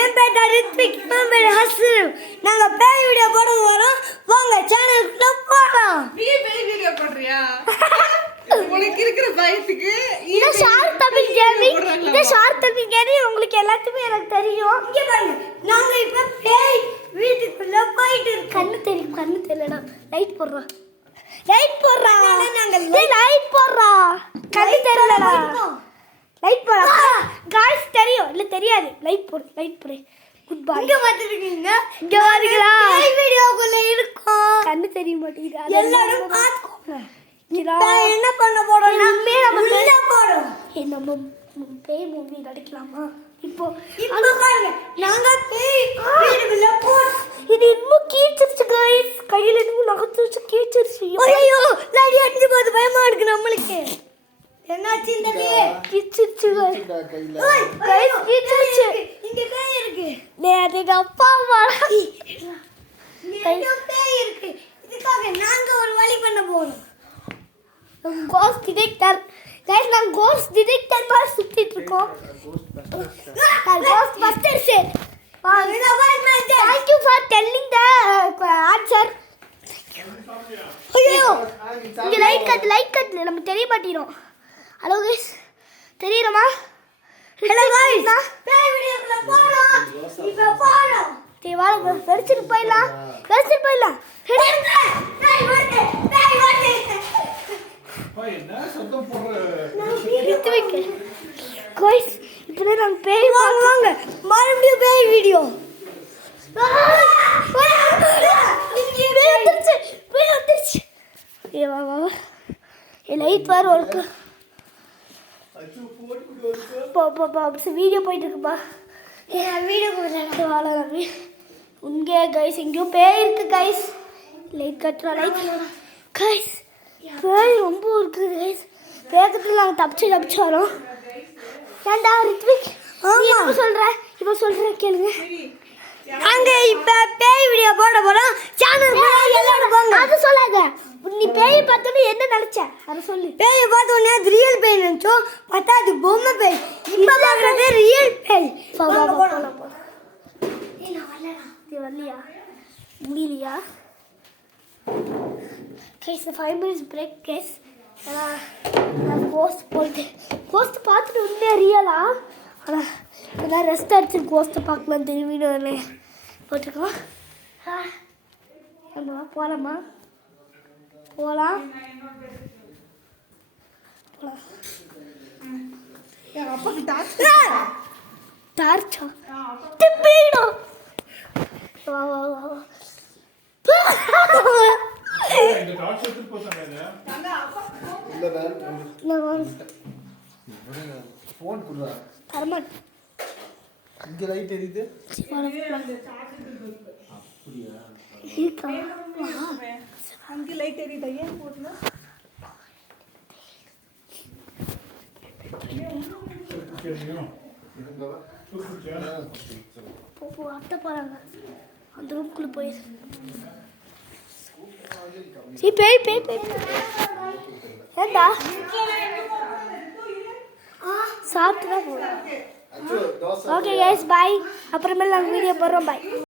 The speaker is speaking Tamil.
என் பேர் ரித்விக், என் பேர் ஹஸ்ரு. நாங்க பேய் வீடியோ போட வரோம். வாங்க சேனலுக்குள்ள போலாம். நீ பேய் வீடியோ போடுறியா? உங்களுக்கு இருக்கிற பயத்துக்கு இது ஷார்ட் தமிழ் கேமிங். இது ஷார்ட் தமிழ் கேமிங் உங்களுக்கு எல்லாத்துக்கும் எனக்கு தெரியும். இங்க பாருங்க. நாங்க இப்ப பேய் வீட்டுக்குள்ள போயிட்டு இருக்கோம். கண்ணு தெரியலடா. லைட் போடுறா. நாங்க லைட் போடுறா. கண்ணு தெரியலடா. லைட் போடுறா. गाइस தெரியும் இல்ல தெரியாது. லைட் போடு. Good bye. இங்க வந்துருக்கீங்க. இங்க வாரீங்களா? பேய் வீடியோக்குள்ள இருக்கோம். கண்ணு தெரிய மாட்டேங்குது. எல்லாரும் பாத்துக்கோங்க. என்ன பண்ண போறோம்? நம்ம உள்ள போறோம். நம்ம பேய் மூவி நடிக்கலாமா? இப்போ பாருங்க. நாங்க பேய் வீடியோக்குள்ள போறோம். இது இன்னும் கீச்சிருச்சு गाइस. கையில இன்னும் நகத்துச்சு கீச்சிருச்சு. ஐயோ லாடி அடிச்சு போது பயமா இருக்கு நம்மளுக்கு. என்னாச்சு இந்த பேய்? கீச்சிருச்சு गाइस கீச்சிருச்சு. இங்க பேய் இருக்கு. நேரத்துக்கு அப்பா வாடா. இங்க பேய் இருக்கு. இதுக்காக நாங்க ஒரு வழி பண்ண போறோம். கோஸ்ட் டிடெக்டர் गाइस நான் கோஸ்ட் டிடெக்டர் மாதிரி சுத்திட்டு இருக்கோம். Ghost busters thank you for telling the answer. ஐயோ இங்க லைட் கட் நம்ம தெரிய மாட்டீரோம். ஹலோ गाइस தெரியுமா? ஹலோ गाइस பேய் வீடியோக்குள்ள போறோம். இப்ப போறோம். தேவால வெறிச்சிட்டு போயிடலாம். பேய் வருது. என்ன சத்தம் போடுற? गाइस இப்போ நான் பேய் வாங்க. மறுபடியும் பேய் வீடியோ. பேய் வந்துருச்சு. ஏ வா. ஏ லைட் வர ஒர்க். பா வீடியோ போயிட்டு இருக்குப்பா. ஏ வீடியோ போடுறேன் வாடா ரவி. உங்க गाइस இங்க பேய் இருக்கு गाइस. Light கட்றா guys. பேய் ரொம்ப இருக்கு गाइस. பேக்கத்துல நாங்க தப்பிச்சு வரோம். ஏண்டா ரித்விக் ஆமா இப்ப சொல்றேன் கேளுங்க. நாங்க இப்ப பேய் வீடியோ போட போறோம். சேனல் எல்லாரும் போங்க. அது சொல்லாத. நீ பேய் பார்த்தோனே என்ன நினைச்ச? அத சொல்லு. பேய் பார்த்தோனே அது ரியல் பேய் நினைச்சோம். பார்த்தா அது பொம்மை பேய். இப்ப பார்க்கறது ரியல் பேய். போலாம். ஏய் நான் வரலடா. நீ வரலையா? முடியலையா? கேஸ் 5 minutes break guys. நான் கோஸ்ட் பார்த்துட்டு உண்மையாக ரியலா? ஆனால் நான் ரெஸ்ட் அடிச்சு கோஸ்ட்டை பார்க்கலாம் திரும்பின்னு போட்டுருக்கோம். நம்ம போகலாமா? போகலாம். என் அப்பாக்கு டார்ச்சா போயிடும். வா இந்த டார்ச் எடுத்து போறானே. இல்ல ஃபோன் குடுறா. தரமாட். இங்க லைட் எரியுது. அப்படியா? அங்க லைட் எரியுதா? ஏன் போடுற? போ அத்தை போறாங்க. அந்த ரூம்குள்ள போய் பேய் ஏண்டா சாப்பிட்டு தான் போகிறோம். ஓகே गाइस பாய். அப்புறமேல நாங்கள் வீடியோ போடுறோம். பாய்.